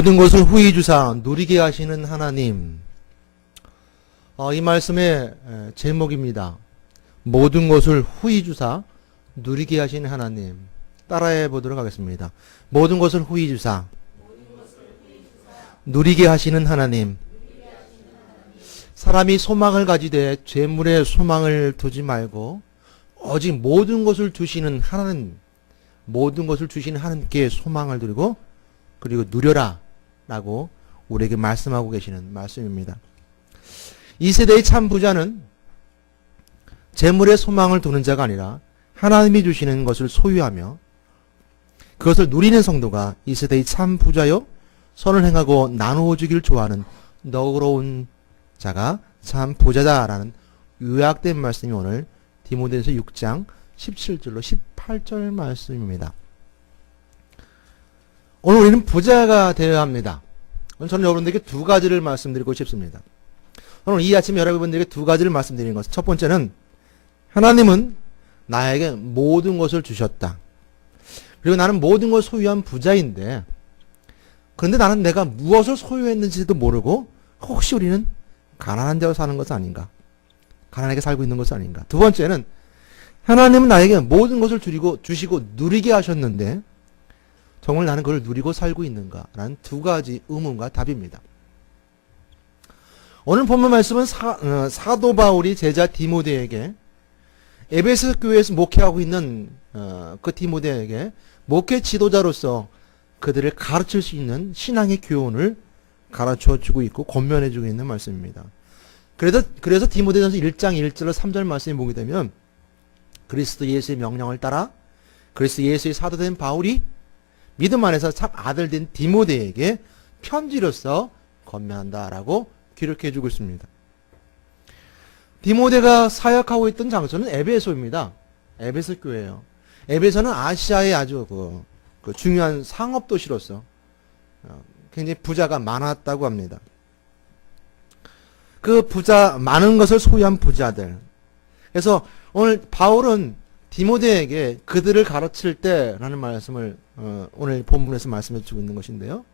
모든 것을 후히 주사 누리게 하시는 하나님. 이 말씀의 제목입니다. 모든 것을 후히 주사 누리게 하시는 하나님. 따라해 보도록 하겠습니다. 모든 것을 후히 주사 누리게 하시는 하나님. 사람이 소망을 가지되 재물에 소망을 두지 말고 오직 모든 것을 주시는 하나님, 모든 것을 주시는 하나님께 소망을 두고 그리고 누려라 라고 우리에게 말씀하고 계시는 말씀입니다. 이 세대의 참 부자는 재물에 소망을 두는 자가 아니라 하나님이 주시는 것을 소유하며 그것을 누리는 성도가 이 세대의 참 부자요 선을 행하고 나누어 주기를 좋아하는 너그러운 자가 참 부자다라는 요약된 말씀이 오늘 디모데전서 6장 17절로 18절 말씀입니다. 오늘 우리는 부자가 되어야 합니다. 오늘 저는 여러분들에게 두 가지를 말씀드리고 싶습니다. 오늘 이 아침 여러분들에게 두 가지를 말씀드리는 것은, 첫 번째는 하나님은 나에게 모든 것을 주셨다. 그리고 나는 모든 걸 소유한 부자인데, 그런데 나는 내가 무엇을 소유했는지도 모르고 혹시 우리는 가난한 데서 사는 것은 아닌가? 가난하게 살고 있는 것은 아닌가? 두 번째는 하나님은 나에게 모든 것을 주시고 누리게 하셨는데 정말 나는 그걸 누리고 살고 있는가? 라는 두 가지 의문과 답입니다. 오늘 본문 말씀은 사도 바울이 제자 디모데에게 에베소 교회에서 목회하고 있는 그 디모데에게 목회 지도자로서 그들을 가르칠 수 있는 신앙의 교훈을 가르쳐 주고 있고 권면해 주고 있는 말씀입니다. 그래서 디모데전서 1장 1절로 3절 말씀이 보게 되면 그리스도 예수의 명령을 따라 그리스도 예수의 사도된 바울이 믿음 안에서 참 아들된 디모데에게 편지로서 권면한다라고 기록해 주고 있습니다. 디모데가 사역하고 있던 장소는 에베소입니다. 에베소 교회예요. 에베소는 아시아의 아주 그 중요한 상업 도시로서 굉장히 부자가 많았다고 합니다. 그 많은 것을 소유한 부자들. 그래서 오늘 바울은 디모데에게 그들을 가르칠 때라는 말씀을 오늘 본문에서 말씀해 주고 있는 것인데요.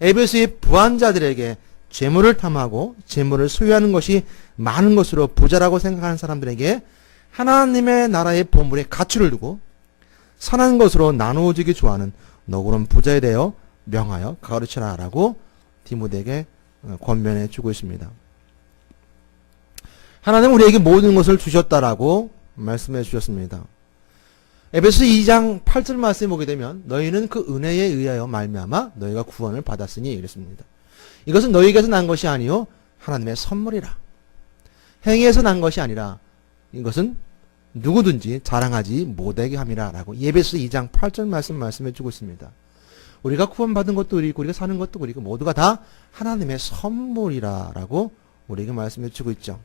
에베소의 부한자들에게 재물을 탐하고 재물을 소유하는 것이 많은 것으로 부자라고 생각하는 사람들에게 하나님의 나라의 본분에 가치를 두고 선한 것으로 나누어 주기 좋아하는 너그러운 부자에 대하여 명하여 가르치라 라고 디모데에게 권면해 주고 있습니다. 하나님은 우리에게 모든 것을 주셨다라고 말씀해 주셨습니다. 에베소 2장 8절 말씀에 보게 되면 너희는 그 은혜에 의하여 말미암아 너희가 구원을 받았으니 이랬습니다. 이것은 너희에게서 난 것이 아니요 하나님의 선물이라. 행위에서 난 것이 아니라 이것은 누구든지 자랑하지 못하게 함이라 라고 에베소 2장 8절 말씀해 주고 있습니다. 우리가 구원받은 것도 우리고 우리가 사는 것도 우리고 모두가 다 하나님의 선물이라 라고 우리에게 말씀해 주고 있죠.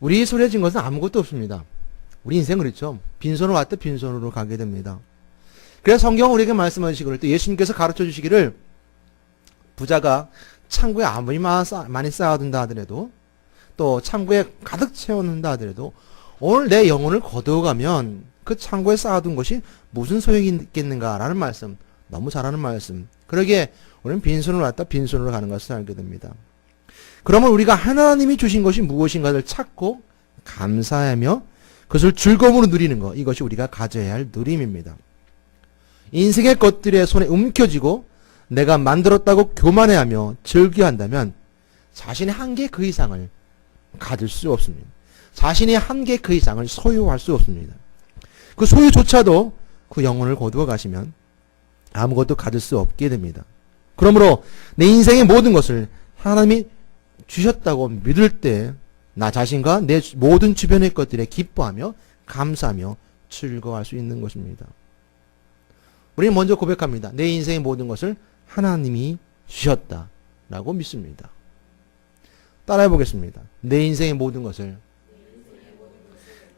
우리 손에 쥔 것은 아무것도 없습니다. 우리 인생은 그렇죠. 빈손으로 왔다 빈손으로 가게 됩니다. 그래서 성경은 우리에게 말씀하시기를 또 예수님께서 가르쳐 주시기를 부자가 창고에 아무리 많이 쌓아둔다 하더라도 또 창고에 가득 채워놓는다 하더라도 오늘 내 영혼을 거두어가면 그 창고에 쌓아둔 것이 무슨 소용이 있겠는가라는 말씀, 너무 잘하는 말씀. 그러기에 우리는 빈손으로 왔다 빈손으로 가는 것을 알게 됩니다. 그러면 우리가 하나님이 주신 것이 무엇인가를 찾고 감사하며 그것을 즐거움으로 누리는 것, 이것이 우리가 가져야 할 누림입니다. 인생의 것들의 손에 움켜쥐고 내가 만들었다고 교만해하며 즐겨한다면 자신의 한계 그 이상을 가질 수 없습니다. 자신의 한계 그 이상을 소유할 수 없습니다. 그 소유조차도 그 영혼을 거두어 가시면 아무것도 가질 수 없게 됩니다. 그러므로 내 인생의 모든 것을 하나님이 주셨다고 믿을 때 나 자신과 내 모든 주변의 것들에 기뻐하며 감사하며 즐거워할 수 있는 것입니다. 우리는 먼저 고백합니다. 내 인생의 모든 것을 하나님이 주셨다라고 믿습니다. 따라해 보겠습니다. 내 인생의 모든 것을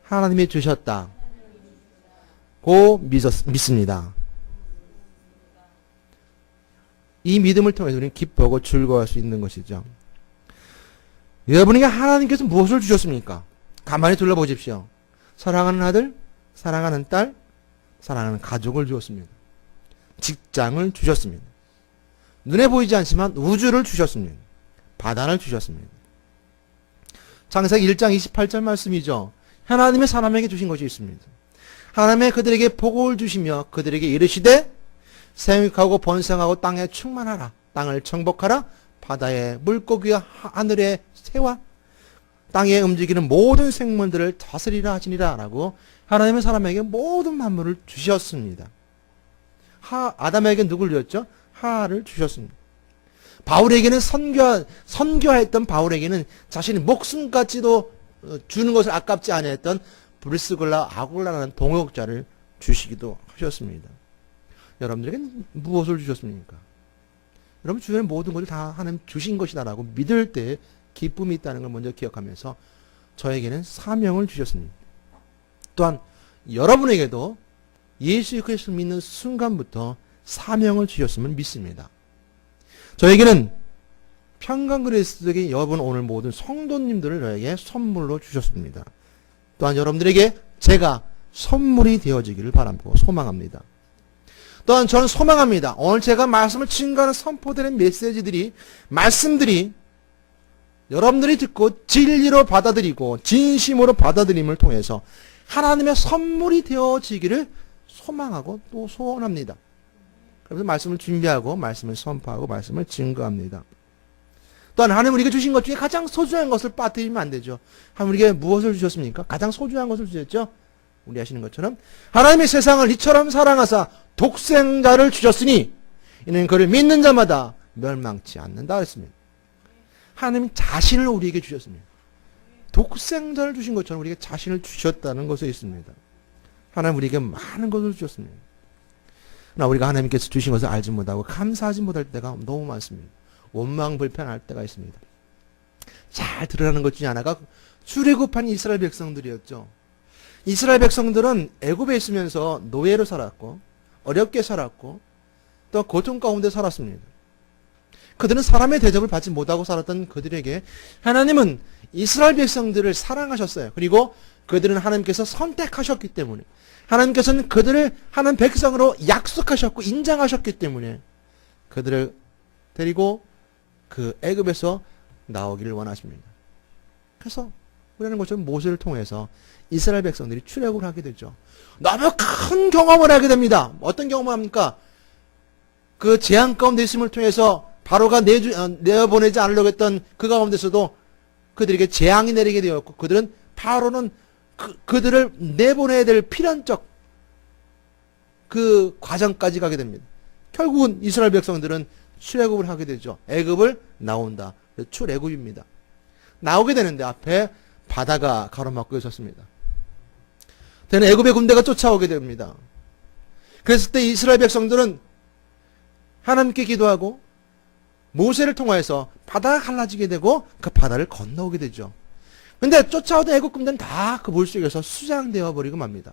하나님이 주셨다고 믿습니다. 이 믿음을 통해서 우리는 기뻐하고 즐거워할 수 있는 것이죠. 여러분에게 하나님께서 무엇을 주셨습니까? 가만히 둘러보십시오. 사랑하는 아들, 사랑하는 딸, 사랑하는 가족을 주었습니다. 직장을 주셨습니다. 눈에 보이지 않지만 우주를 주셨습니다. 바다를 주셨습니다. 창세기 1장 28절 말씀이죠. 하나님의 사람에게 주신 것이 있습니다. 하나님의 그들에게 복을 주시며 그들에게 이르시되 생육하고 번성하고 땅에 충만하라. 땅을 정복하라. 바다의 물고기와 하늘의 새와 땅에 움직이는 모든 생물들을 다스리라 하시니라 라고 하나님의 사람에게 모든 만물을 주셨습니다. 아담에게 누굴 주셨죠? 하를 주셨습니다. 바울에게는 선교했던 바울에게는 자신의 목숨까지도 주는 것을 아깝지 않았던 브리스글라 아굴라라는 동역자를 주시기도 하셨습니다. 여러분들에게 무엇을 주셨습니까? 여러분 주변의 모든 것을 다 하나님 주신 것이다라고 믿을 때 기쁨이 있다는 걸 먼저 기억하면서 저에게는 사명을 주셨습니다. 또한 여러분에게도 예수 그리스도를 믿는 순간부터 사명을 주셨음을 믿습니다. 저에게는 평강그리스도에게 여러분 오늘 모든 성도님들을 저에게 선물로 주셨습니다. 또한 여러분들에게 제가 선물이 되어지기를 바라고 소망합니다. 또한 저는 소망합니다. 오늘 제가 말씀을 증거하는 선포되는 메시지들이 말씀들이 여러분들이 듣고 진리로 받아들이고 진심으로 받아들임을 통해서 하나님의 선물이 되어지기를 소망하고 또 소원합니다. 그래서 말씀을 준비하고 말씀을 선포하고 말씀을 증거합니다. 또한 하나님 우리가 주신 것 중에 가장 소중한 것을 빠뜨리면 안 되죠. 하나님 우리에게 무엇을 주셨습니까? 가장 소중한 것을 주셨죠. 우리 아시는 것처럼 하나님의 세상을 이처럼 사랑하사 독생자를 주셨으니 이는 그를 믿는 자마다 멸망치 않는다 했습니다. 하나님 자신을 우리에게 주셨습니다. 독생자를 주신 것처럼 우리에게 자신을 주셨다는 것에 있습니다. 하나님 우리에게 많은 것을 주셨습니다. 그러나 우리가 하나님께서 주신 것을 알지 못하고 감사하지 못할 때가 너무 많습니다. 원망불평할 때가 있습니다. 잘 드러나는 것 중에 하나가 출애굽한 이스라엘 백성들이었죠. 이스라엘 백성들은 애굽에 있으면서 노예로 살았고 어렵게 살았고 또 고통 가운데 살았습니다. 그들은 사람의 대접을 받지 못하고 살았던 그들에게 하나님은 이스라엘 백성들을 사랑하셨어요. 그리고 그들은 하나님께서 선택하셨기 때문에 하나님께서는 그들을 하나님 백성으로 약속하셨고 인정하셨기 때문에 그들을 데리고 그 애굽에서 나오기를 원하십니다. 그래서 우리는 것처럼 모세를 통해서 이스라엘 백성들이 출애굽을 하게 되죠. 너무 큰 경험을 하게 됩니다. 어떤 경험을 합니까? 그 재앙 가운데 있음을 통해서 바로가 내어보내지 않으려고 했던 그 가운데서도 그들에게 재앙이 내리게 되었고 그들은 바로는 그들을 내보내야 될 필연적 그 과정까지 가게 됩니다. 결국은 이스라엘 백성들은 출애굽을 하게 되죠. 애굽을 나온다. 출애굽입니다. 나오게 되는데 앞에 바다가 가로막고 있었습니다. 되는 애굽의 군대가 쫓아오게 됩니다. 그랬을 때 이스라엘 백성들은 하나님께 기도하고 모세를 통하여서 바다가 갈라지게 되고 그 바다를 건너오게 되죠. 근데 쫓아오던 애굽 군대는 다 그 물속에서 수장되어 버리고 맙니다.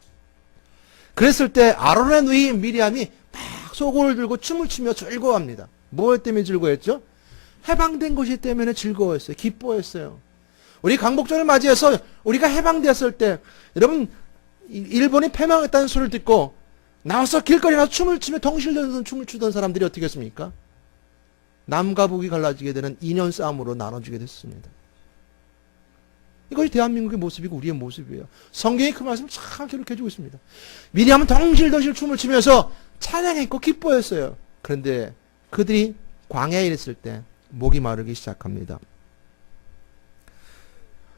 그랬을 때 아론의 누이 미리암이 막 소곤을 들고 춤을 추며 즐거워합니다. 무엇 때문에 즐거워했죠? 해방된 것이 때문에 즐거워했어요. 기뻐했어요. 우리 광복절을 맞이해서 우리가 해방되었을 때 여러분 일본이 패망했다는 소리를 듣고 나와서 길거리에 나와서 춤을 추며 덩실덩실 춤을 추던 사람들이 어떻게 했습니까? 남과 북이 갈라지게 되는 인연 싸움으로 나눠지게 됐습니다. 이것이 대한민국의 모습이고 우리의 모습이에요. 성경이 그 말씀을 참 기록해주고 있습니다. 미리암은 덩실덩실 춤을 추면서 찬양했고 기뻐했어요. 그런데 그들이 광야에 이랬을 때 목이 마르기 시작합니다.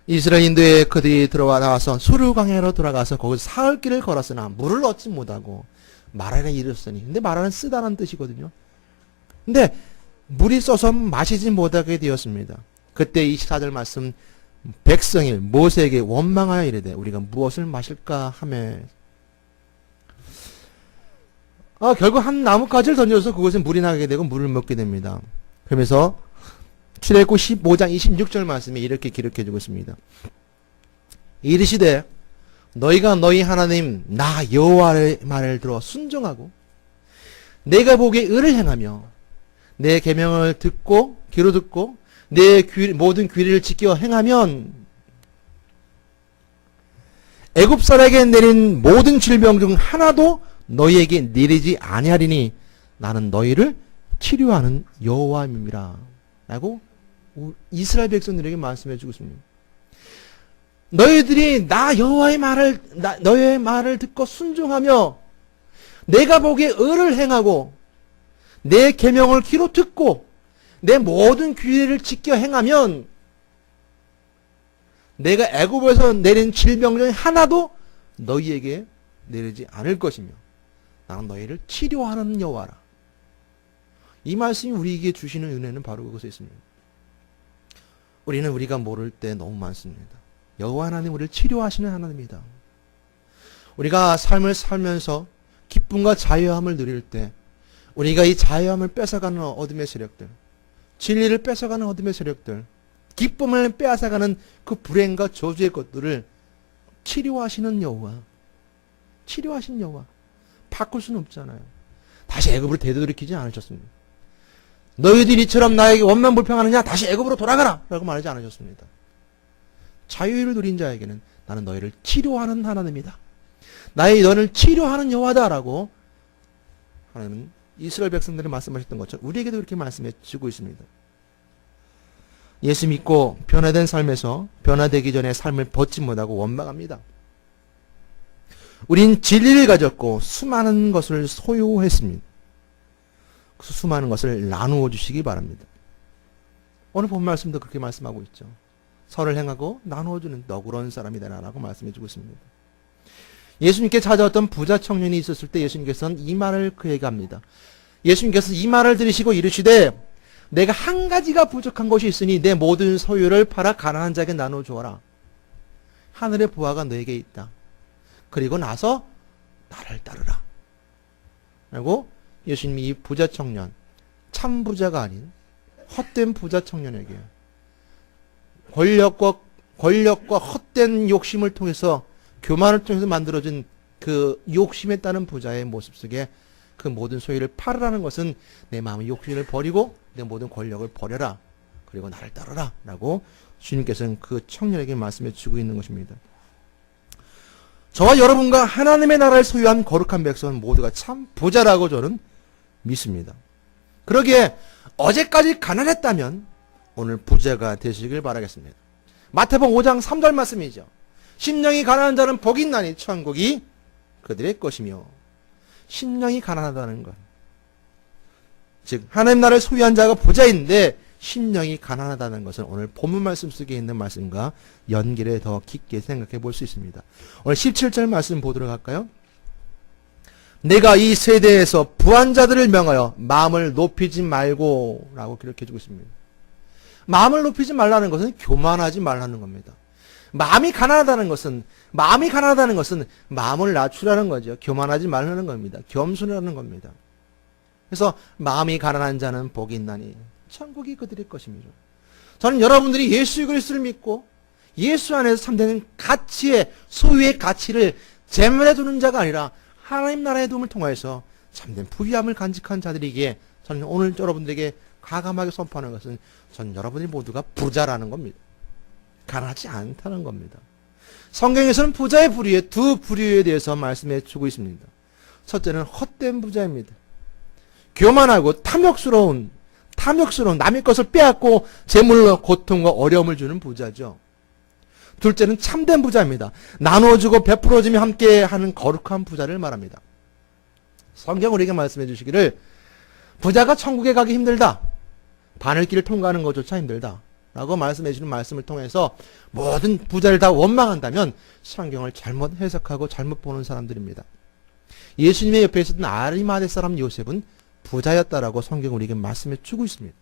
이스라엘 인도에 그들이 나와서 수르 광야로 돌아가서 거기서 사흘 길을 걸었으나 물을 얻지 못하고 마라에 이르렀으니. 근데 마라는 쓰다는 뜻이거든요. 근데 물이 써서 마시지 못하게 되었습니다. 그때 24절 말씀 백성이 모세에게 원망하여 이르되 우리가 무엇을 마실까 하며 결국 한 나뭇가지를 던져서 그곳에 물이 나게 되고 물을 먹게 됩니다. 그러면서 출애굽 15장 26절 말씀에 이렇게 기록해주고 있습니다. 이르시되 너희가 너희 하나님 나 여호와의 말을 들어 순종하고 내가 보기에 의를 행하며 내 계명을 듣고 귀로 듣고 내 모든 규례를 지켜 행하면 애굽 사람에게 내린 모든 질병 중 하나도 너희에게 내리지 아니하리니 나는 너희를 치료하는 여호와입니다. 라고 이스라엘 백성들에게 말씀해 주고 있습니다. 너희들이 너의 말을 듣고 순종하며 내가 보기에 의를 행하고 내 계명을 귀로 듣고 내 모든 규례를 지켜 행하면 내가 애굽에서 내린 질병 중에 하나도 너희에게 내리지 않을 것이며 나는 너희를 치료하는 여호와라. 이 말씀이 우리에게 주시는 은혜는 바로 그것에 있습니다. 우리는 우리가 모를 때 너무 많습니다. 여호와 하나님 우리를 치료하시는 하나님입니다. 우리가 삶을 살면서 기쁨과 자유함을 누릴 때 우리가 이 자유함을 뺏어가는 어둠의 세력들, 진리를 뺏어가는 어둠의 세력들, 기쁨을 빼앗아가는 그 불행과 저주의 것들을 치료하시는 여호와, 치료하신 여호와, 바꿀 수는 없잖아요. 다시 애굽으로 되돌이키지 않으셨습니다. 너희들이 이처럼 나에게 원망 불평하느냐 다시 애굽으로 돌아가라 라고 말하지 않으셨습니다. 자유를 누린 자에게는 나는 너희를 치료하는 하나님이다. 너를 치료하는 여호와다라고 하나님은 이스라엘 백성들이 말씀하셨던 것처럼 우리에게도 이렇게 말씀해 주고 있습니다. 예수 믿고 변화된 삶에서 변화되기 전에 삶을 벗지 못하고 원망합니다. 우린 진리를 가졌고 수많은 것을 소유했습니다. 그 수많은 것을 나누어 주시기 바랍니다. 오늘 본 말씀도 그렇게 말씀하고 있죠. 선을 행하고 나누어주는 너그러운 사람이 되라라고 말씀해 주고 있습니다. 예수님께 찾아왔던 부자 청년이 있었을 때 예수님께서는 이 말을 그에게 합니다. 예수님께서 이 말을 들으시고 이르시되 내가 한 가지가 부족한 것이 있으니 내 모든 소유를 팔아 가난한 자에게 나누어 주어라. 하늘의 보화가 너에게 있다. 그리고 나서 나를 따르라. 라고 예수님이 이 부자 청년, 참 부자가 아닌 헛된 부자 청년에게 권력과 헛된 욕심을 통해서 교만을 통해서 만들어진 그 욕심에 따른 부자의 모습 속에 그 모든 소유를 팔으라는 것은 내 마음의 욕심을 버리고 내 모든 권력을 버려라. 그리고 나를 따르라. 라고 주님께서는 그 청년에게 말씀해 주고 있는 것입니다. 저와 여러분과 하나님의 나라를 소유한 거룩한 백성은 모두가 참 부자라고 저는 믿습니다. 그러기에 어제까지 가난했다면 오늘 부자가 되시길 바라겠습니다. 마태복음 5장 3절 말씀이죠. 심령이 가난한 자는 복이 있나니 천국이 그들의 것이며. 심령이 가난하다는 것, 즉 하나님 나라를 소유한 자가 부자인데 심령이 가난하다는 것은 오늘 본문 말씀 속에 있는 말씀과 연결해 더 깊게 생각해 볼 수 있습니다. 오늘 17절 말씀 보도록 할까요? 내가 이 세대에서 부한 자들을 명하여 마음을 높이지 말고 라고 기록해 주고 있습니다. 마음을 높이지 말라는 것은 교만하지 말라는 겁니다. 마음이 가난하다는 것은 마음을 낮추라는 거죠. 교만하지 말라는 겁니다. 겸손하는 겁니다. 그래서 마음이 가난한 자는 복이 있나니 천국이 그들의 것입니다. 저는 여러분들이 예수 그리스도를 믿고 예수 안에서 참되는 가치의 소유의 가치를 재물에 두는 자가 아니라 하나님 나라의 도움을 통하여서 참된 부유함을 간직한 자들이기에 저는 오늘 여러분들에게 가감하게 선포하는 것은 전 여러분이 모두가 부자라는 겁니다. 가난하지 않다는 겁니다. 성경에서는 부자의 부류에 두 부류에 대해서 말씀해 주고 있습니다. 첫째는 헛된 부자입니다. 교만하고 탐욕스러운 남의 것을 빼앗고 재물로 고통과 어려움을 주는 부자죠. 둘째는 참된 부자입니다. 나누어주고 베풀어주며 함께하는 거룩한 부자를 말합니다. 성경 우리에게 말씀해 주시기를 부자가 천국에 가기 힘들다. 바늘길을 통과하는 것조차 힘들다. 라고 말씀해 주는 말씀을 통해서 모든 부자를 다 원망한다면 성경을 잘못 해석하고 잘못 보는 사람들입니다. 예수님의 옆에 있었던 아리마대 사람 요셉은 부자였다라고 성경 우리에게 말씀해 주고 있습니다.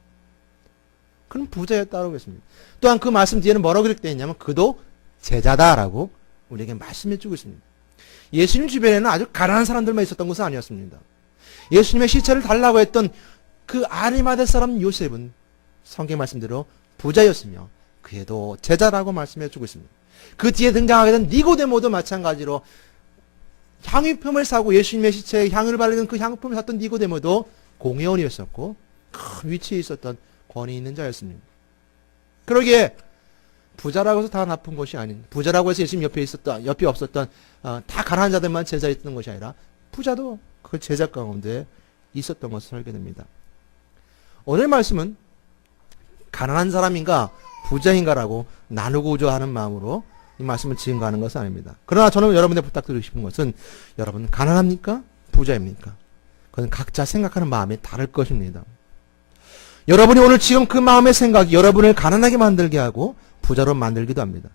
그는 부자였다라고 했습니다. 또한 그 말씀 뒤에는 뭐라고 기록되어 있냐면 그도 제자다라고 우리에게 말씀해 주고 있습니다. 예수님 주변에는 아주 가난한 사람들만 있었던 것은 아니었습니다. 예수님의 시체를 달라고 했던 그 아리마대 사람 요셉은 성경 말씀대로 부자였으며 그에도 제자라고 말씀해 주고 있습니다. 그 뒤에 등장하게 된 니고데모도 마찬가지로 향유품을 사고 예수님의 시체에 향유를 바르는 그 향유품을 샀던 니고데모도 공회원이었었고 큰 위치에 있었던 권위 있는 자였습니다. 그러기에 부자라고 해서 다 나쁜 것이 아닌, 부자라고 해서 예수님 옆에 없었던 다 가난한 자들만 제자였던 것이 아니라 부자도 그 제자 가운데 있었던 것을 알게 됩니다. 오늘 말씀은 가난한 사람인가 부자인가라고 나누고자 하는 마음으로 이 말씀을 증거하는 것은 아닙니다. 그러나 저는 여러분께 부탁드리고 싶은 것은 여러분 가난합니까? 부자입니까? 그건 각자 생각하는 마음이 다를 것입니다. 여러분이 오늘 지금 그 마음의 생각이 여러분을 가난하게 만들게 하고 부자로 만들기도 합니다.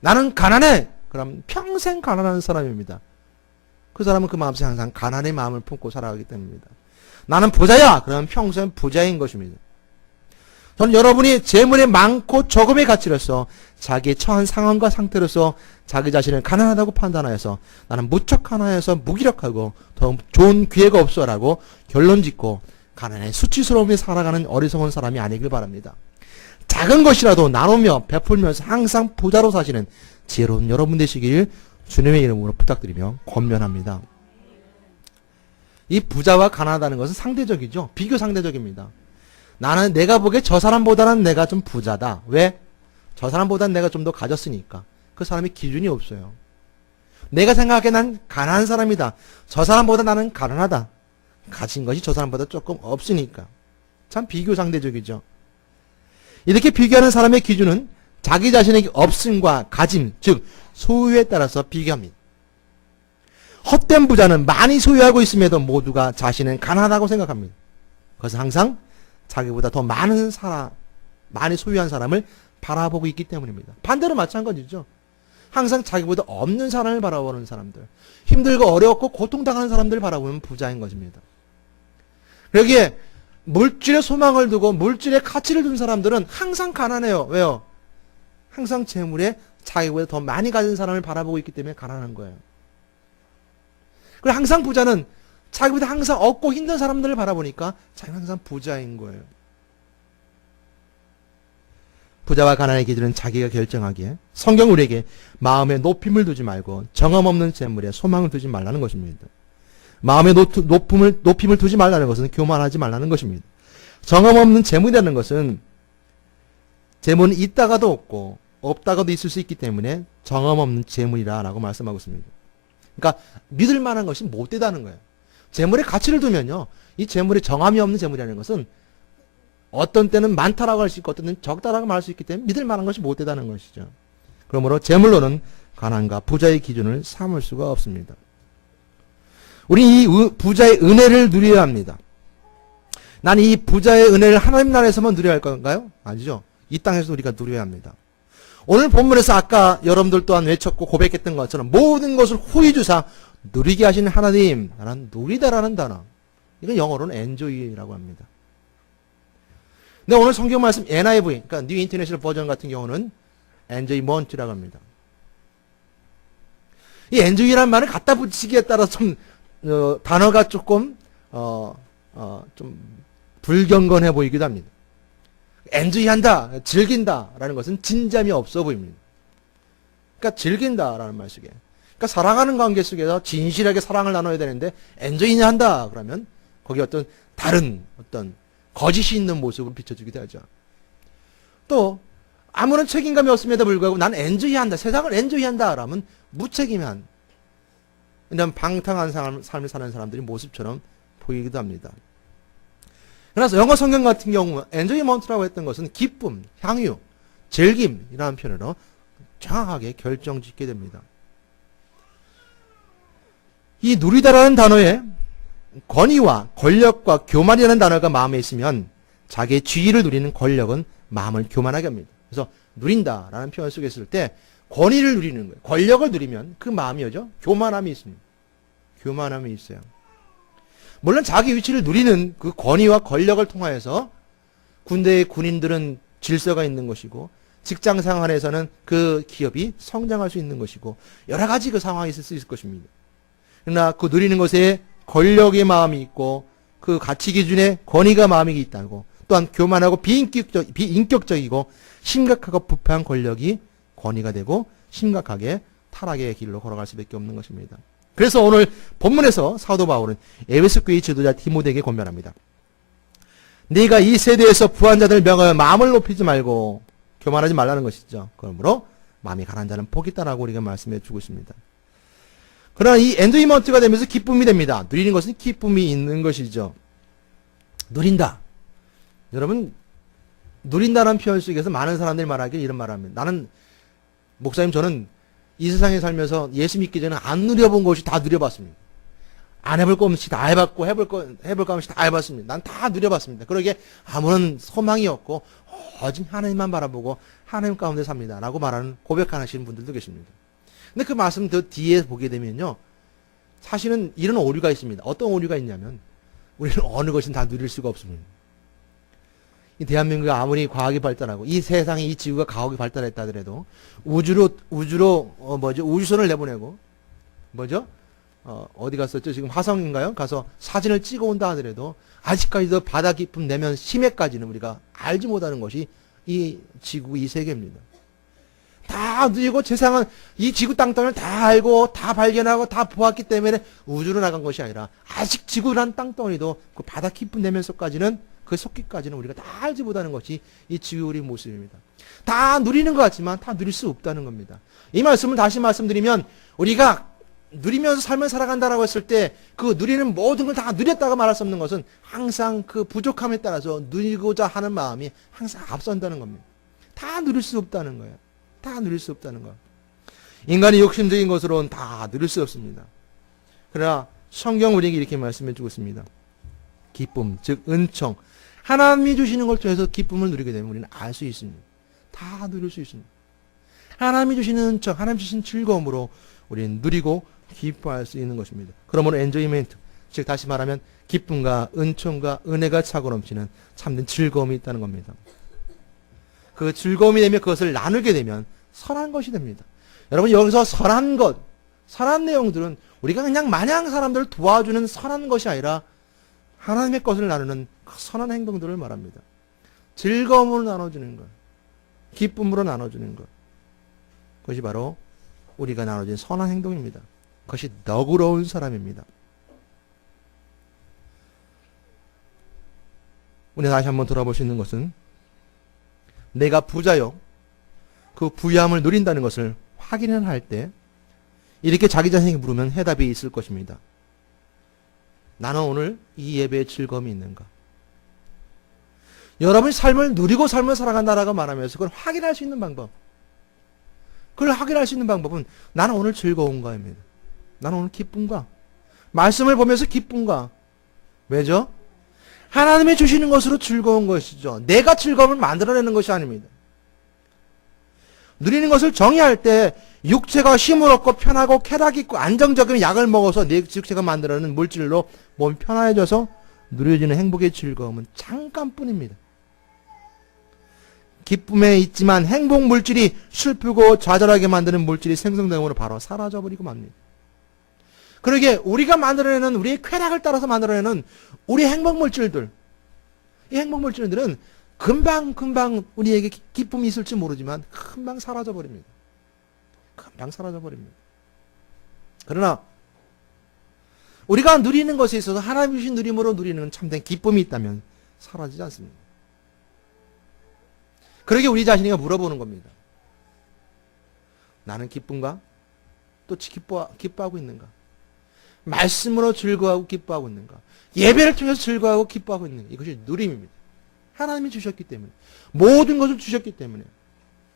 나는 가난해! 그럼 평생 가난한 사람입니다. 그 사람은 그 마음속에 항상 가난의 마음을 품고 살아가기 때문입니다. 나는 부자야! 그러면 평생 부자인 것입니다. 저는 여러분이 재물의 많고 적음의 가치로서 자기의 처한 상황과 상태로서 자기 자신을 가난하다고 판단하여서 나는 무척 가난해서 무기력하고 더 좋은 기회가 없어라고 결론 짓고 가난에 수치스러움에 살아가는 어리석은 사람이 아니길 바랍니다. 작은 것이라도 나누며 베풀면서 항상 부자로 사시는 지혜로운 여러분 되시길 주님의 이름으로 부탁드리며 권면합니다. 이 부자와 가난하다는 것은 상대적이죠. 비교 상대적입니다. 나는 내가 보기에 저 사람보다는 내가 좀 부자다. 왜? 저 사람보다는 내가 좀 더 가졌으니까. 그 사람의 기준이 없어요. 내가 생각하기에 난 가난한 사람이다. 저 사람보다 나는 가난하다. 가진 것이 저 사람보다 조금 없으니까. 참 비교 상대적이죠. 이렇게 비교하는 사람의 기준은 자기 자신에게 없음과 가짐, 즉 소유에 따라서 비교합니다. 헛된 부자는 많이 소유하고 있음에도 모두가 자신은 가난하다고 생각합니다. 그래서 항상 자기보다 더 많은 사람, 많이 소유한 사람을 바라보고 있기 때문입니다. 반대로 마찬가지죠. 항상 자기보다 없는 사람을 바라보는 사람들, 힘들고 어렵고 고통당하는 사람들을 바라보면 부자인 것입니다. 여기에 물질의 소망을 두고 물질의 가치를 둔 사람들은 항상 가난해요. 왜요? 항상 재물에 자기보다 더 많이 가진 사람을 바라보고 있기 때문에 가난한 거예요. 그리고 항상 부자는 자기보다 항상 얻고 힘든 사람들을 바라보니까 자기는 항상 부자인 거예요. 부자와 가난의 기준은 자기가 결정하기에 성경 우리에게 마음에 높임을 두지 말고 정함 없는 재물에 소망을 두지 말라는 것입니다. 마음에 높임을 두지 말라는 것은 교만하지 말라는 것입니다. 정함 없는 재물이라는 것은 재물은 있다가도 없고 없다가도 있을 수 있기 때문에 정함 없는 재물이라고 말씀하고 있습니다. 그러니까 믿을 만한 것이 못 되다는 거예요. 재물의 가치를 두면요, 이 재물이 정함이 없는 재물이라는 것은 어떤 때는 많다라고 할 수 있고 어떤 때는 적다라고 말할 수 있기 때문에 믿을 만한 것이 못 되다는 것이죠. 그러므로 재물로는 가난과 부자의 기준을 삼을 수가 없습니다. 우리 이 부자의 은혜를 누려야 합니다. 난 이 부자의 은혜를 하나님 나라에서만 누려야 할 건가요? 아니죠. 이 땅에서 우리가 누려야 합니다. 오늘 본문에서 아까 여러분들 또한 외쳤고 고백했던 것처럼 모든 것을 후히 주사 누리게 하시는 하나님, 나는 누리다라는 단어, 이건 영어로는 enjoy라고 합니다. 근데 오늘 성경 말씀 NIV, 그러니까 뉴 인터내셔널 버전 같은 경우는 enjoyment라고 합니다. 이 enjoy라는 말을 갖다 붙이기에 따라서 좀 단어가 조금 좀 불경건해 보이기도 합니다. enjoy한다, 즐긴다라는 것은 진잠이 없어 보입니다. 그러니까 즐긴다라는 말 속에, 그러니까 사랑하는 관계 속에서 진실하게 사랑을 나눠야 되는데 enjoy냐 한다 그러면 거기 어떤 다른 어떤 거짓이 있는 모습을 비춰주기도 하죠. 또 아무런 책임감이 없음에도 불구하고 난 enjoy한다, 세상을 enjoy한다 라면 무책임한, 왜냐하면 방탕한 삶을 사는 사람들이 모습처럼 보이기도 합니다. 그래서 영어 성경 같은 경우 enjoyment라고 했던 것은 기쁨, 향유, 즐김이라는 표현으로 정확하게 결정짓게 됩니다. 이 누리다라는 단어에 권위와 권력과 교만이라는 단어가 마음에 있으면 자기의 지위를 누리는 권력은 마음을 교만하게 합니다. 그래서 누린다라는 표현 속에 있을 때 권위를 누리는 거예요. 권력을 누리면 그 마음이 오죠. 교만함이 있습니다. 교만함이 있어요. 물론 자기 위치를 누리는 그 권위와 권력을 통하여서 군대의 군인들은 질서가 있는 것이고 직장 생활에서는 그 기업이 성장할 수 있는 것이고 여러 가지 그 상황이 있을 수 있을 것입니다. 그러나 그 누리는 것에 권력의 마음이 있고 그 가치 기준에 권위가 마음이 있다고, 또한 교만하고 비인격적이고 심각하고 부패한 권력이 권위가 되고 심각하게 타락의 길로 걸어갈 수밖에 없는 것입니다. 그래서 오늘 본문에서 사도 바울은 에베소 교회 지도자 디모데에게 권면합니다. 네가 이 세대에서 부한 자들을 명하여 마음을 높이지 말고 교만하지 말라는 것이죠. 그러므로 마음이 가난한 자는 복이 있다라고 우리가 말씀해 주고 있습니다. 그러나 이 엔조이먼트가 되면서 기쁨이 됩니다. 누리는 것은 기쁨이 있는 것이죠. 누린다. 여러분, 누린다는 표현 속에서 많은 사람들이 말하기를 이런 말을 합니다. 나는, 목사님, 저는 이 세상에 살면서 예수 믿기 전에 안 누려본 것이 다 누려봤습니다. 안 해볼 거 없이 다 해봤고, 해볼 거 없이 다 해봤습니다. 난 다 누려봤습니다. 그러기에 아무런 소망이 없고, 오직 하나님만 바라보고, 하나님 가운데 삽니다. 라고 말하는, 고백하시는 분들도 계십니다. 근데 그 말씀 더 뒤에 보게 되면요. 사실은 이런 오류가 있습니다. 어떤 오류가 있냐면, 우리는 어느 것은 다 누릴 수가 없습니다. 이 대한민국이 아무리 과학이 발달하고 이 세상에 이 지구가 과학이 발달했다 하더라도 우주선을 내보내고 어디 갔었죠? 지금 화성인가요? 가서 사진을 찍어 온다 하더라도 아직까지도 바다 깊은 내면 심해까지는 우리가 알지 못하는 것이 이 지구 이 세계입니다. 다 누리고 세상은 이 지구 땅덩이를 다 알고 다 발견하고 다 보았기 때문에 우주로 나간 것이 아니라 아직 지구란 땅덩이도 그 바다 깊은 내면 속까지는 그 속기까지는 우리가 다 알지 못하는 것이 이 지구 우리 모습입니다. 다 누리는 것 같지만 다 누릴 수 없다는 겁니다. 이 말씀을 다시 말씀드리면 우리가 누리면서 삶을 살아간다라고 했을 때 그 누리는 모든 걸 다 누렸다고 말할 수 없는 것은 항상 그 부족함에 따라서 누리고자 하는 마음이 항상 앞선다는 겁니다. 다 누릴 수 없다는 거예요. 다 누릴 수 없다는 거. 인간이 욕심적인 것으로는 다 누릴 수 없습니다. 그러나 성경 우리에게 이렇게 말씀해 주고 있습니다. 기쁨, 즉 은총. 하나님이 주시는 걸 통해서 기쁨을 누리게 되면 우리는 알 수 있습니다. 다 누릴 수 있습니다. 하나님이 주시는 은총, 하나님 주신 즐거움으로 우리는 누리고 기뻐할 수 있는 것입니다. 그러므로 엔조이멘트, 즉 다시 말하면 기쁨과 은총과 은혜가 차고 넘치는 참된 즐거움이 있다는 겁니다. 그 즐거움이 되면 그것을 나누게 되면 선한 것이 됩니다. 여러분 여기서 선한 것, 선한 내용들은 우리가 그냥 마냥 사람들을 도와주는 선한 것이 아니라 하나님의 것을 나누는 그 선한 행동들을 말합니다. 즐거움으로 나눠주는 것, 기쁨으로 나눠주는 것, 그것이 바로 우리가 나눠진 선한 행동입니다. 그것이 너그러운 사람입니다. 우리 다시 한번 돌아볼 수 있는 것은 내가 부자요, 그 부유함을 누린다는 것을 확인을 할 때 이렇게 자기 자신에게 물으면 해답이 있을 것입니다. 나는 오늘 이 예배에 즐거움이 있는가? 여러분이 삶을 누리고 삶을 살아간다라고 말하면서 그걸 확인할 수 있는 방법. 그걸 확인할 수 있는 방법은 나는 오늘 즐거운가입니다. 나는 오늘 기쁜가? 말씀을 보면서 기쁜가? 왜죠? 하나님이 주시는 것으로 즐거운 것이죠. 내가 즐거움을 만들어내는 것이 아닙니다. 누리는 것을 정의할 때 육체가 힘을 얻고 편하고 쾌락이 있고 안정적인 약을 먹어서 내 육체가 만들어내는 물질로 몸이 편안해져서 누려지는 행복의 즐거움은 잠깐뿐입니다. 기쁨에 있지만 행복 물질이 슬프고 좌절하게 만드는 물질이 생성됨으로 바로 사라져버리고 맙니다. 그러기에 우리가 만들어내는 우리의 쾌락을 따라서 만들어내는 우리 행복 물질들, 이 행복 물질들은 금방 우리에게 기쁨이 있을지 모르지만 금방 사라져버립니다. 금방 사라져버립니다. 그러나 우리가 누리는 것에 있어서 하나님 주신 누림으로 누리는 참된 기쁨이 있다면 사라지지 않습니다. 그러게 우리 자신에게 물어보는 겁니다. 나는 기쁜가? 또 기뻐하고 있는가? 말씀으로 즐거워하고 기뻐하고 있는가? 예배를 통해서 즐거워하고 기뻐하고 있는가? 이것이 누림입니다. 하나님이 주셨기 때문에. 모든 것을 주셨기 때문에.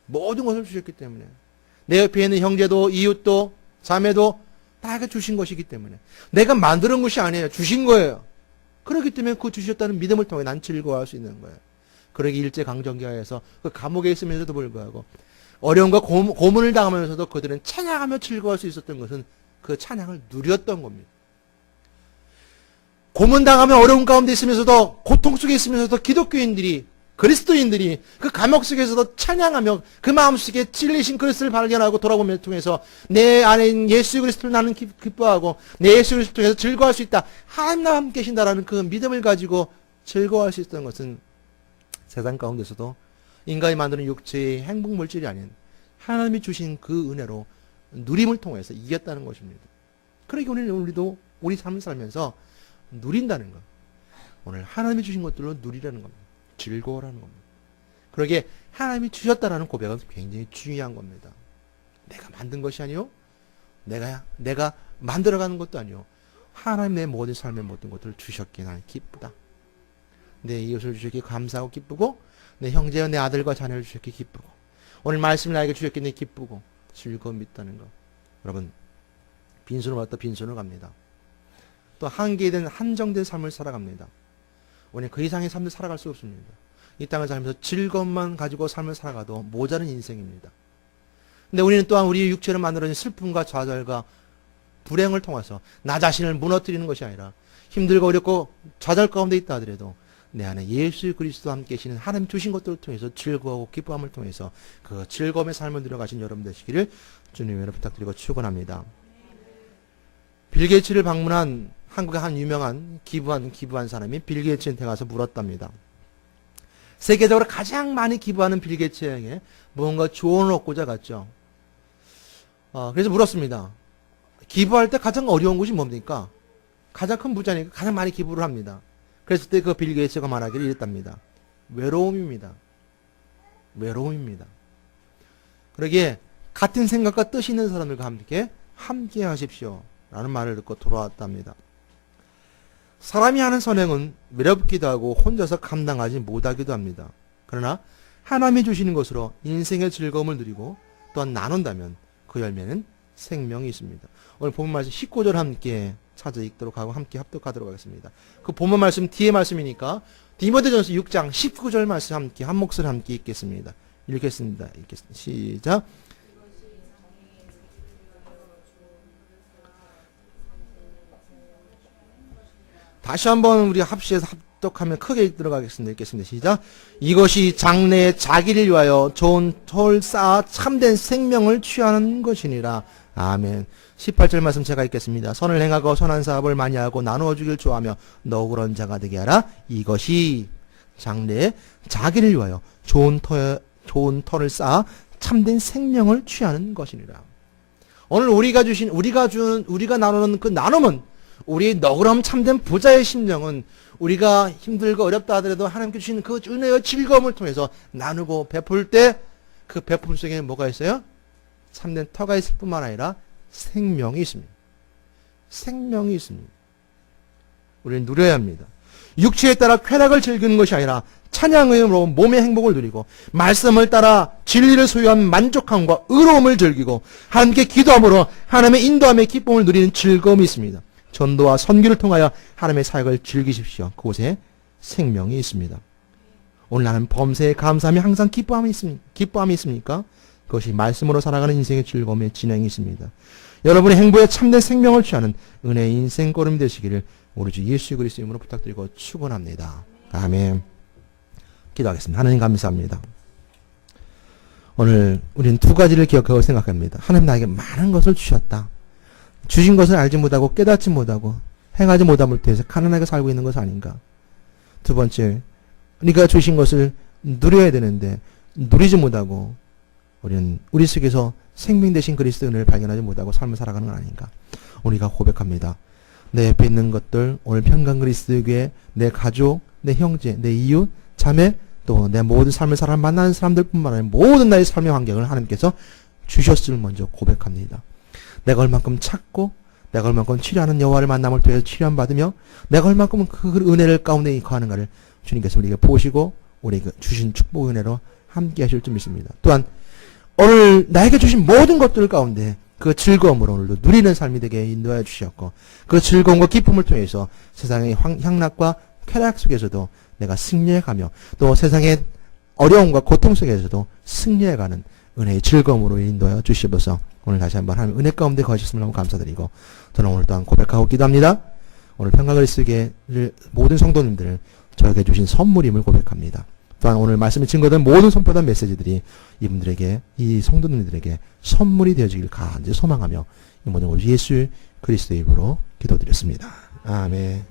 모든 것을 주셨기 때문에. 내 옆에 있는 형제도 이웃도 자매도 다 주신 것이기 때문에. 내가 만드는 것이 아니에요. 주신 거예요. 그렇기 때문에 그 주셨다는 믿음을 통해 난 즐거워할 수 있는 거예요. 그러기 일제강점기하에서 그 감옥에 있으면서도 불구하고 어려움과 고문을 당하면서도 그들은 찬양하며 즐거워할 수 있었던 것은 그 찬양을 누렸던 겁니다. 고문당하며 어려움 가운데 있으면서도 고통 속에 있으면서도 기독교인들이 그리스도인들이 그 감옥 속에서도 찬양하며 그 마음속에 찔리신 그리스도를 발견하고 돌아보며 통해서 내 안에 있는 예수 그리스도를 나는 기뻐하고 내 예수 그리스도를 통해서 즐거워할 수 있다. 하나님과 함께 계신다라는 그 믿음을 가지고 즐거워할 수 있었던 것은 세상 가운데서도 인간이 만드는 육체의 행복 물질이 아닌 하나님이 주신 그 은혜로 누림을 통해서 이겼다는 것입니다. 그러니까 우리도 우리 삶을 살면서 누린다는 것. 오늘 하나님이 주신 것들로 누리라는 겁니다. 즐거워라는 겁니다. 그러기에 하나님이 주셨다라는 고백은 굉장히 중요한 겁니다. 내가 만든 것이 아니요. 내가 만들어가는 것도 아니요. 하나님 내 모든 삶의 모든 것들을 주셨기에 나는 기쁘다. 내 이웃을 주셨기에 감사하고 기쁘고 내 형제와 내 아들과 자녀를 주셨기에 기쁘고 오늘 말씀을 나에게 주셨기에 기쁘고 즐거움이 있다는 것. 여러분 빈손을 받다 빈손을 갑니다. 또 한계된 한정된 삶을 살아갑니다. 우리는 그 이상의 삶을 살아갈 수 없습니다. 이 땅을 살면서 즐거움만 가지고 삶을 살아가도 모자른 인생입니다. 근데 우리는 또한 우리의 육체로 만들어진 슬픔과 좌절과 불행을 통해서 나 자신을 무너뜨리는 것이 아니라 힘들고 어렵고 좌절 가운데 있다 하더라도 내 안에 예수 그리스도와 함께 계시는 하나님 주신 것들을 통해서 즐거워하고 기뻐함을 통해서 그 즐거움의 삶을 누려가신 여러분 되시기를 주님으로 부탁드리고 축원합니다. 빌 게이츠를 방문한 한국의 한 유명한 기부한 사람이 빌 게이츠한테 가서 물었답니다. 세계적으로 가장 많이 기부하는 빌 게이츠에게 무언가 조언을 얻고자 갔죠. 그래서 물었습니다. 기부할 때 가장 어려운 것이 뭡니까? 가장 큰 부자니까 가장 많이 기부를 합니다. 그랬을 때 그 빌 게이츠가 말하기를 이랬답니다. 외로움입니다. 외로움입니다. 그러기에 같은 생각과 뜻이 있는 사람들과 함께 하십시오. 라는 말을 듣고 돌아왔답니다. 사람이 하는 선행은 외롭기도 하고 혼자서 감당하지 못하기도 합니다. 그러나 하나님이 주시는 것으로 인생의 즐거움을 누리고 또한 나눈다면 그 열매는 생명이 있습니다. 오늘 본문 말씀 19절 함께 찾아 읽도록 하고 함께 합독하도록 하겠습니다. 그 본문 말씀 뒤에 말씀이니까 디모데전서 6장 19절 말씀 함께 한 목소리 함께 읽겠습니다. 읽겠습니다. 시작. 다시 한번 우리 합시에서 합독하면 크게 들어가겠습니다. 읽겠습니다. 시작. 이것이 장래에 자기를 위하여 좋은 털 쌓아 참된 생명을 취하는 것이니라. 아멘. 18절 말씀 제가 읽겠습니다. 선을 행하고 선한 사업을 많이 하고 나누어 주길 좋아하며 너그러운 자가 되게 하라. 이것이 장래에 자기를 위하여 좋은 털을 쌓아 참된 생명을 취하는 것이니라. 오늘 우리가 나누는 그 나눔은 우리의 너그러움 참된 부자의 심령은 우리가 힘들고 어렵다 하더라도 하나님께 주시는 그 은혜의 즐거움을 통해서 나누고 베풀 때 그 베품 속에는 뭐가 있어요? 참된 터가 있을 뿐만 아니라 생명이 있습니다. 생명이 있습니다. 우리는 누려야 합니다. 육체에 따라 쾌락을 즐기는 것이 아니라 찬양의로 몸의 행복을 누리고 말씀을 따라 진리를 소유한 만족함과 의로움을 즐기고 하나님께 기도함으로 하나님의 인도함의 기쁨을 누리는 즐거움이 있습니다. 전도와 선교를 통하여 하나님의 사역을 즐기십시오. 그곳에 생명이 있습니다. 오늘 나는 범사에 감사함이 항상 기뻐함이 있습니까? 그것이 말씀으로 살아가는 인생의 즐거움의 진행이 있습니다. 여러분의 행복에 참된 생명을 취하는 은혜의 인생 걸음이 되시기를 우리 주 예수 그리스도의 이름으로 부탁드리고 축원합니다. 아멘. 기도하겠습니다. 하나님 감사합니다. 오늘 우리는 두 가지를 기억하고 생각합니다. 하나님 나에게 많은 것을 주셨다. 주신 것을 알지 못하고 깨닫지 못하고 행하지 못함을 통해서 가난하게 살고 있는 것은 아닌가. 두 번째, 우리가 주신 것을 누려야 되는데 누리지 못하고 우리는 우리 속에서 생명 되신 그리스도의 은혜를 발견하지 못하고 삶을 살아가는 건 아닌가. 우리가 고백합니다. 내 옆에 있는 것들, 오늘 평강 그리스도의 교회, 내 가족, 내 형제, 내 이웃, 자매, 또 내 모든 삶을 살아 만나는 사람들 뿐만 아니라 모든 나의 삶의 환경을 하나님께서 주셨음을 먼저 고백합니다. 내가 얼만큼 찾고 내가 얼만큼 치료하는 여호와를 만남을 통해서 치료함 받으며 내가 얼만큼 그 은혜를 가운데 거하는가를 주님께서 우리에게 보시고 우리에게 주신 축복 은혜로 함께 하실 줄 믿습니다. 또한 오늘 나에게 주신 모든 것들 가운데 그 즐거움으로 오늘도 누리는 삶이 되게 인도하여 주셨고 그 즐거움과 기쁨을 통해서 세상의 향락과 쾌락 속에서도 내가 승리해가며 또 세상의 어려움과 고통 속에서도 승리해가는 은혜의 즐거움으로 인도하여 주시옵소서. 오늘 다시 한번 하나님 은혜 가운데 거하셨음을 너무 감사드리고 저는 오늘 또한 고백하고 기도합니다. 오늘 평강그리스도의 모든 성도님들을 저에게 주신 선물임을 고백합니다. 또한 오늘 말씀에 증거된 모든 선포된 메시지들이 이분들에게 이 성도님들에게 선물이 되어지길 간절히 소망하며 이 모든 우리 예수 그리스도의 이름으로 기도드렸습니다. 아멘.